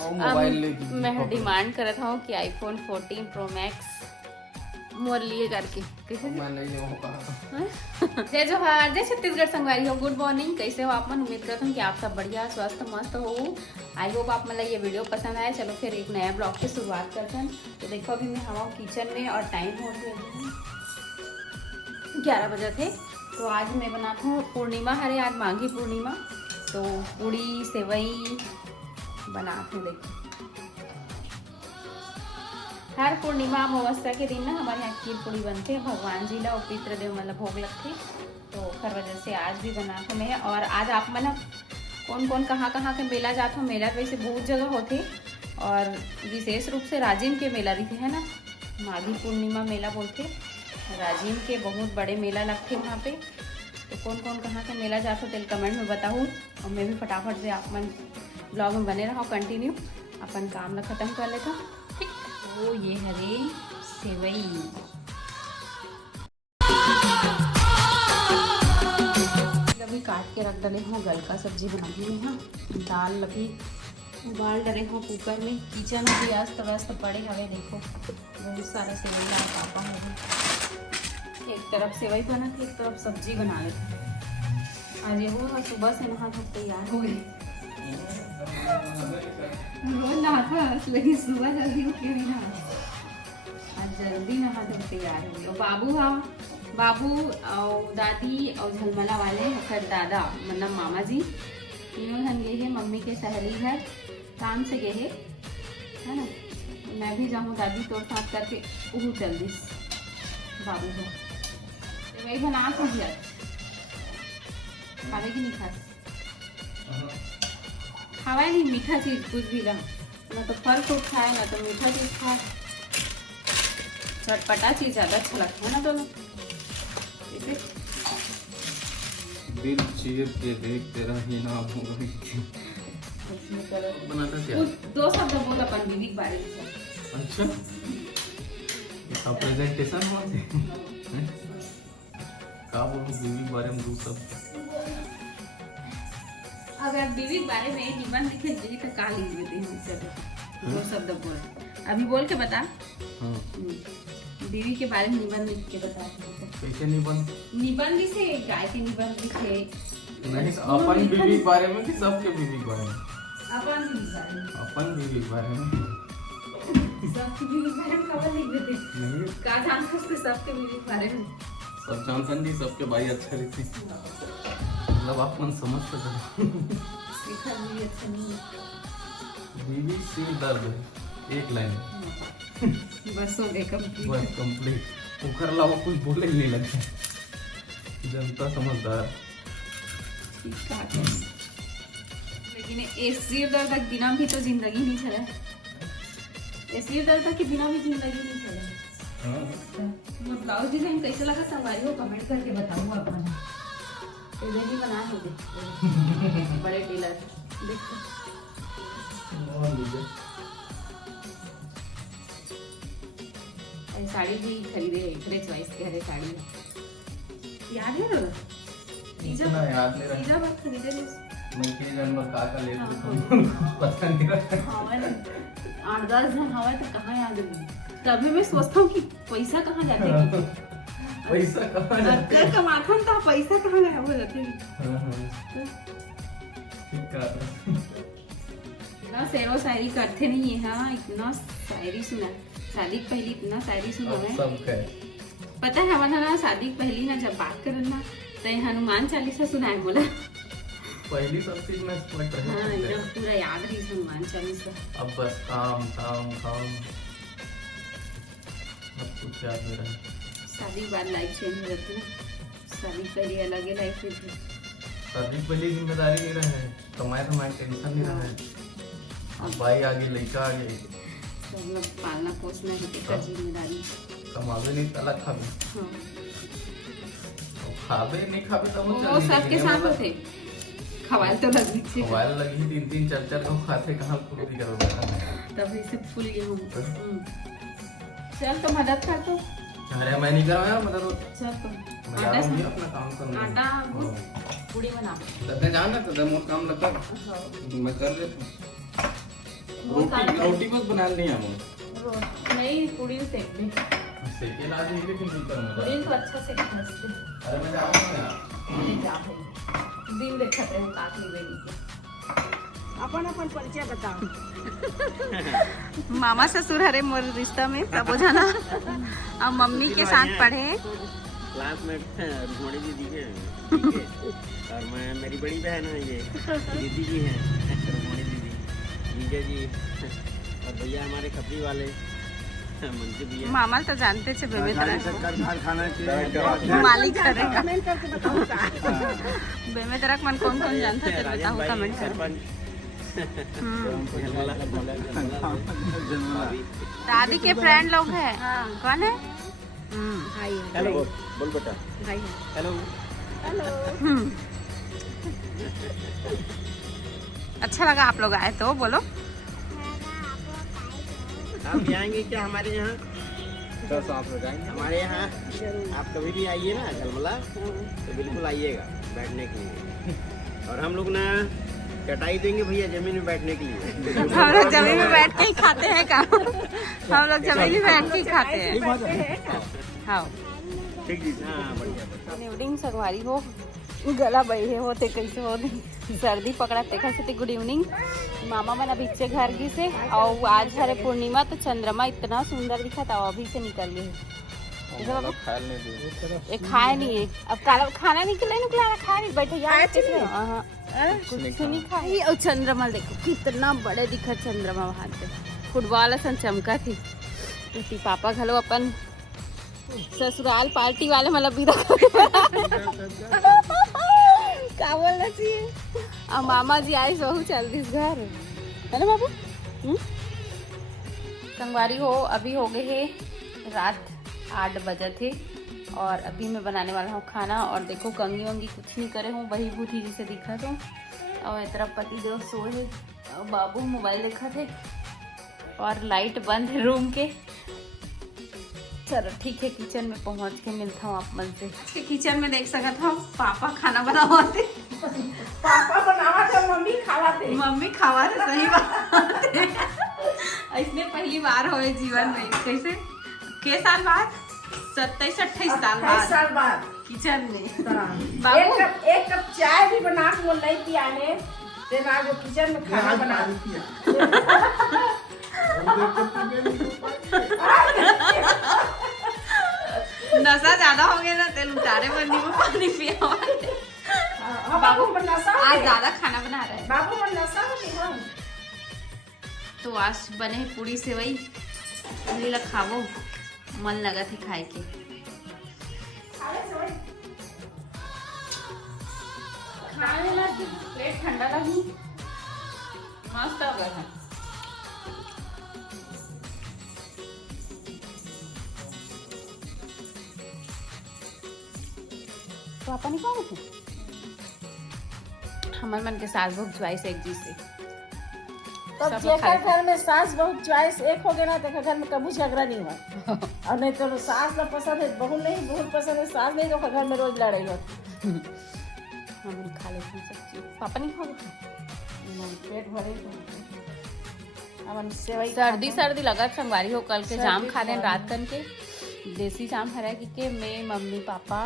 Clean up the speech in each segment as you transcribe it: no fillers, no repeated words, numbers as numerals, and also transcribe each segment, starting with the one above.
मैं डिमांड कर रहा हूँ कि आईफोन 14 प्रो मैक्स मोर लिए करके कैसे जय जोहार, जय छत्तीसगढ़ संगवारी हो। गुड मॉर्निंग, कैसे हो आप मन? उम्मीद करता हूँ कि आप सब बढ़िया स्वस्थ मस्त हो। आई होप आप मतलब ये वीडियो पसंद आए। चलो फिर एक नया ब्लॉग की शुरुआत करते हैं। तो देखो अभी मैं हवा किचन में और टाइम हो गया 11 बजे थे। तो आज मैं बनाता हूँ पूर्णिमा हरे, आज माघी पूर्णिमा। तो पूड़ी सेवई बनाते हैं। देखो हर पूर्णिमा अमावस्या के दिन ना हमारे यहाँ खीर पूड़ी बनते हैं, भगवान जी ला और पितृदेव मतलब भोग लगते। तो हर वजह से आज भी बनाते मैं। और आज आप मतलब कौन कौन कहाँ के मेला जाते हो। मेला वैसे बहुत जगह होते और विशेष रूप से राजिम के मेला रहते हैं ना, माघी पूर्णिमा मेला बोलते। राजिम के बहुत बड़े मेला लगते वहाँ पे। तो कौन कौन कहाँ के मेला जाते हो तेल कमेंट में बताऊँ। और मैं भी फटाफट से आप मन ब्लॉग में बने रहो कंटिन्यू। अपन काम ना ख़त्म कर लेता ठीक। तो ये हरे सेवई अभी काट के रख डाले हूँ। गल का सब्जी बना दी है। दाल लगी उबाल डाले हूँ कुकर में। किचन में भी अस्त व्यस्त पड़े हवे। देखो बहुत सारा सेवई ला पापा हो। एक तरफ सेवई बना थी, एक तरफ सब्जी बना लेते। आज ये होगा सुबह से नहा धो तैयार हो गई। रोज नहाता लेकिन सुबह जल्दी उठ के नहीं नहा। आज जल्दी नहा धो तैयार हो गई। बाबू हाँ बाबू और दादी और झलमला वाले फिर दादा मतलब मामा जी तीनों जन गए हैं मम्मी के सहेली घर काम से गए हैं, है ना। मैं भी जाऊँ दादी तोड़ साथ करके वो चल दी बाबू को। तो वही बना खा दिया। खावे की नहीं खा खावा नहीं मीठा चीज कुछ भी ला ना तो फल फ्रूट खाए ना तो मीठा चीज खाए। चटपटा चीज ज्यादा अच्छा लगता है ना। दोनों दिल चीर के देख तेरा ही नाम हो गई बनाता क्या? दो शब्द बोल अपन बीवी के बारे में। अच्छा इसका प्रेजेंटेशन हुआ थे का बोलूं बीवी के बारे में दो शब्द। अगर बीवी के बारे में निबंध लिखे जी तो का लिख देते हैं चलो दो शब्द बोल अभी बोल के बता। बीवी के बारे में निबंध लिख के बता। कैसे निबंध? निबंध से गाय के निबंध लिखे नहीं अपन बीवी के बारे में कि सबके बीवी के बारे में? अपन बीवी के बारे में। अपन बीवी के बारे में सबके बीवी के बारे में खबर लिख देते नहीं का जानते उसके सबके बीवी के बारे में। सब जानते नहीं सबके भाई अच्छा रहते मतलब आप मन समझ सकते भी अच्छा नहीं। बीवी सिर दर्द है एक लाइन बस हो गए कंप्लीट। बस कंप्लीट उखर अलावा कुछ बोले ही नहीं लगता। जनता समझदार लेकिन ये सिर दर्द के बिना भी तो जिंदगी नहीं चले। ये सिर दर्द के बिना भी जिंदगी नहीं चले। ब्लाउज डिजाइन कैसे लगा सवारी हो कमेंट करके बताऊंगा। अपन डिजाइन बना दे बड़े टेलर देखो। साड़ी भी खरीदे इतने चॉइस के हरे साड़ी याद है ना। इतना याद नहीं रहा। तीजा बात खरीदे मैं के जानवर का लेते पता नहीं रहा। 8-10 जन हवा तो कहाँ याद है। तभी मैं सोचता हूँ कि पैसा कहाँ जाते हैं। पैसा कहाँ जाते हैं कमाता हूँ तो पैसा कहाँ गायब हो जाते हैं। इतना शेरो शायरी करते नहीं है। हाँ इतना शायरी सुना शादी के पहले इतना शायरी सुना है। पता है हमारा ना शादी के पहले ना जब बात करना तो हनुमान चालीसा सुनाए बोला। पहली सब चीज में स्पॉट रहे। हाँ एकदम पूरा याद रही हनुमान चालीसा। अब बस काम काम काम अब कुछ याद नहीं रहा। शादी के बाद लाइफ चेंज हो जाती है ना। शादी पहले अलग ही लाइफ थी। शादी पहले जिम्मेदारी नहीं रहा है, कमाए टेंशन नहीं रहा है। अब भाई आगे लड़का आगे सब लोग पालना पोसना है का जिम्मेदारी। कमावे नहीं तला खावे। हाँ खावे नहीं खावे तो वो सबके साथ होते खवाल तो लगी थी। खवाल लगी 3-3 4-4 को खाते कहाँ पूरी करोगे। तभी से फूल गए हम। चल तो मदद कर तो। अरे मैं नहीं करूँगा मदद। चल तो मैं जाऊँगी अपना काम करने। आटा पूड़ी बना तब जाना तो मोर काम लगा मैं कर लेता रोटी बस बना ली हम नहीं पूरी सेक ली सेके ला दी लेकिन कुकर में पूरी तो अच्छा से खसते अरे मैं जाऊंगा नहीं जा भाई दिन देखते हैं काकली बेली के अपन अपन परिचय बताओ। मामा ससुर हरे मोर रिश्ता में सब हो जाना और मम्मी के साथ पढ़े क्लासमेट रुक्मणी दीदी के और मैं मेरी बड़ी बहन है ये दीदी जी हैं रुक्मणी दीदी जीजा जी और भैया हमारे खपरी वाले मंजू भैया मामा तो जानते थे बेबे तरह कारखाना के मालिक करेगा कमेंट करके बताओ का। बेबे तरह मन कौन कौन जानता है बताओ कमेंट कर सरपंच दादी के फ्रेंड लोग हैं कौन है भाई है, हेलो बोल बेटा भाई है। Hello hello. अच्छा लगा आप लोग आए तो बोलो आप भी आएंगे क्या हमारे यहाँ हमारे यहाँ आप कभी भी आइए ना झलमला तो बिल्कुल आइएगा बैठने के लिए और हम लोग ना कटाई देंगे भैया जमीन में बैठने के लिए हम लोग जमीन में बैठ के ही खाते हैं काम हम लोग जमीन में बैठ के ही खाते हैं हाँ ठीक जी हाँ बढ़िया इवनिंग सगवारी हो गला बैठे होते कैसे होते सर्दी पकड़ा देखा से गुड इवनिंग मामा मन अभी से घर की से और आज हरे पूर्णिमा तो चंद्रमा इतना सुंदर दिखा था अभी से निकल गए ये खाए नहीं है अब खाना निकला खाए नहीं बैठे यार कुछ नहीं खाई और चंद्रमा देखो कितना बड़े दिखा चंद्रमा वहां पे फुटबॉल सन चमका थी इसी पापा घलो अपन ससुराल पार्टी वाले मतलब विदा क्या बोलना चाहिए और मामा जी आए सहू चल दिस घर है ना बाबू संगवारी हो अभी हो गए है रात 8 बजे थे और अभी मैं बनाने वाला हूँ खाना और देखो कंगी वंगी कुछ नहीं करे हूँ वही बूढ़ी जिसे दिखा तो और इस तरफ पति देव सोए और बाबू मोबाइल देखा थे और लाइट बंद है रूम के चलो ठीक है किचन में पहुंच के मिलता हूँ आप मन से किचन में देख सकता था पापा खाना बनाते पापा बनावा थे मम्मी खावा थे मम्मी खावा थे सही बात इसने पहली बार होए जीवन में कैसे के साल बाद 27-28 साल बाद किचन में बाबू एक कप चाय भी बना के वो नहीं पियाने ते ना जो किचन में खाना बना नशा ज्यादा हो गया ना तेल उतारे बंदी में पानी पिया बाबू पर नशा आज ज्यादा खाना बना रहे हैं बाबू पर नशा हो तो आज बने पूरी सेवई ला खावो मन लगा थी खाए के खाने लगी पेट ठंडा लगी मस्त हो गया पापा नहीं खाओ थे हमारे मन के सास बहुत च्वाइस एक जी से तब जेकर घर में सास बहुत चॉइस एक हो गया ना तो घर में कभी झगड़ा नहीं हुआ और नहीं तो सास ना पसंद है बहू नहीं बहुत पसंद है सास नहीं तो घर में रोज लड़ाई होती हम खा लेते हैं सब चीज पापा नहीं खाओगे पेट भरे अपन सेवई सर्दी लगा संगवारी हो कल के जाम खा दें रात कन के देसी जाम हरा के मैं मम्मी पापा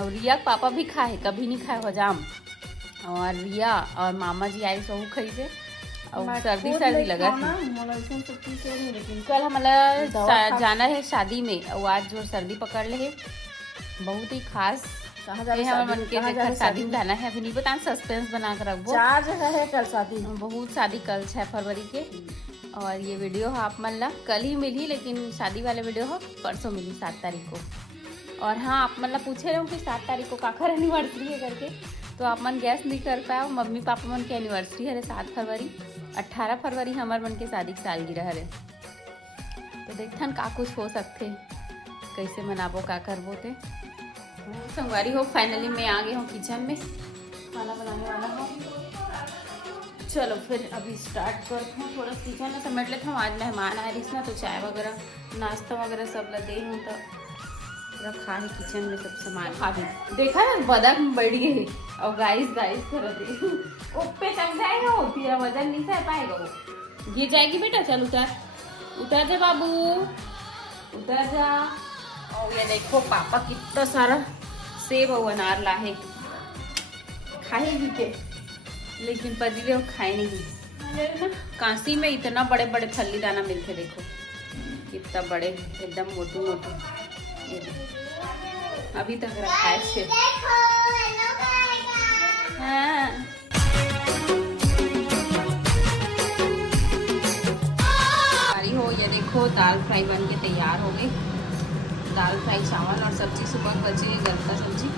और रिया पापा भी खाए कभी नहीं खाए हो जाम और रिया और मामा जी आए सो खाई से और सर्दी लगा थी लेकिन कल हमारा जाना है शादी में और आज जो सर्दी पकड़ ले है बहुत ही खास मन के शादी में जाना है अभी नहीं बता सस्पेंस बना कर रखो चार है कल शादी बहुत शादी कल 6 फरवरी के और ये वीडियो है आप मन ला कल ही मिली लेकिन शादी वाले वीडियो हो परसों मिली 7 तारीख को और हाँ आप मन ला पूछे रहे हो कि 7 तारीख को काकर एनिवर्सरी है करके तो आप मन गैस नहीं कर पाए मम्मी पापा मन की एनिवर्सरी है 7 फरवरी 18 फरवरी हमारे मन के शादी की सालगिरह है तो देखथन का कुछ हो सकते कैसे मनाबो का करबो ते संगवारी हो फाइनली मैं आ गई हूँ किचन में खाना बनाने वाला हूँ चलो फिर अभी स्टार्ट करते हैं थोड़ा किचन में समेट लेता हूँ आज मेहमान आए रही ना तो चाय वगैरह नाश्ता वगैरह सब ला दे हूँ तो रखा है किचन में सब सामान अभी देखा ना बदक में बैठ गई और गाइस कर दे ऊपर चढ़ जाएगा वो तेरा वजन नहीं सह पाएगा वो गिर जाएगी बेटा, चल उतर, उतर जा बाबू, उतर जा। और ये देखो पापा कितना सारा सेब और अनार लाए, खाएगी के, लेकिन पतिदेव खाए नहीं। काशी में इतना बड़े बड़े फल्ली दाना मिलते, देखो कितना बड़े, एकदम मोटू मोटू। ये देखो, अभी तक रखा है से। हाँ हो, ये देखो दाल फ्राई बन के तैयार हो गई। दाल फ्राई, चावल और सब्जी, सुबह बचे गरम का सब्जी,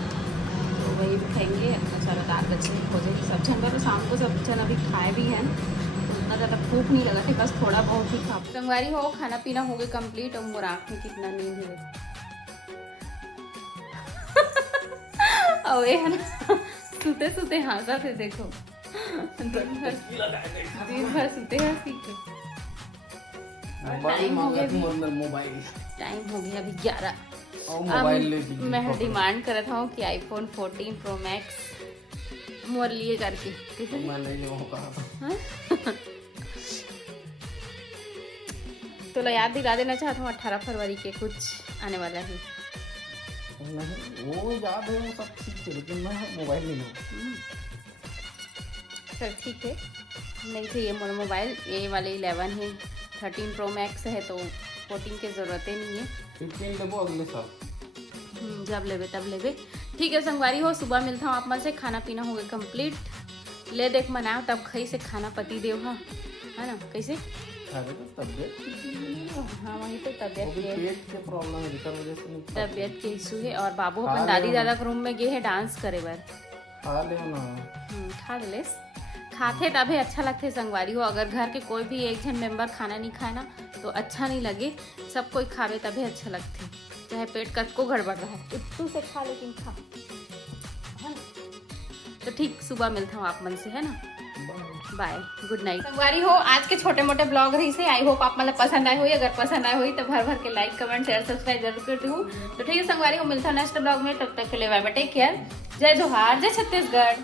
तो वही भी खाएंगे। इतना सारा दाल बचे हो जाएगी। सब जन तो शाम को सब जन अभी खाए भी हैं, तो उतना ज़्यादा भूख नहीं लगा था, बस थोड़ा बहुत ही खा। संगवारी हो, खाना पीना हो गया कंप्लीट। और मोर आँख में कितना नींद है और ये है ना, सुते सुते हंसा थे, देखो दिन भर सुते हंसी के। टाइम हो गया अभी 11। अब मैं डिमांड कर रहा हूँ कि आईफोन 14 प्रो मैक्स मोर लिए करके मैं नहीं लूँगा। तो याद दिला देना चाहता हूँ 18 फरवरी के कुछ आने वाला है। नहीं वो याद है, वो सब ठीक है, लेकिन मैं मोबाइल नहीं लूँगा। चल ठीक है, नहीं तो ये मोर मोबाइल ये वाले 11 है, 13 प्रो मैक्स है, तो 14 की ज़रूरत ही नहीं है। 15 लेबो अगले साल, जब लेवे तब लेवे। ठीक है संगवारी हो, सुबह मिलता हूँ आप मन से। खाना पीना हो गया कंप्लीट। ले देख मनाओ तब खई से खाना पति देव। हाँ है ना, कैसे तबियत, हाँ वही तो तबियत के प्रॉब्लम है, इस वजह से नहीं। तबियत के इशू है। और बाबू अपन दादी दादा के रूम में गए हैं डांस करे बार। खा ले ना, खा ले, खाते तभी अच्छा लगते संगवारी हो। अगर घर के कोई भी एक जन मेंबर खाना नहीं खाए ना तो अच्छा नहीं लगे, सब कोई खावे तभी अच्छा लगते, चाहे पेट कतको गड़बड़ रहा है, इतू से खा लेकिन खा, है ना। तो ठीक, सुबह मिलता हूँ आप मन से, है ना। बाय, गुड नाइट संगवारी हो। आज के छोटे मोटे ब्लॉग रही से, आई होप आप मतलब पसंद आए हुई। अगर पसंद आए हुई तो भर भर के लाइक कमेंट शेयर सब्सक्राइब जरूर करती हूँ। तो ठीक है संगवारी हो, मिलता हूँ नेक्स्ट ब्लॉग में, तब तक के लिए बाय बाय, टेक केयर। जय जोहार, जय छत्तीसगढ़।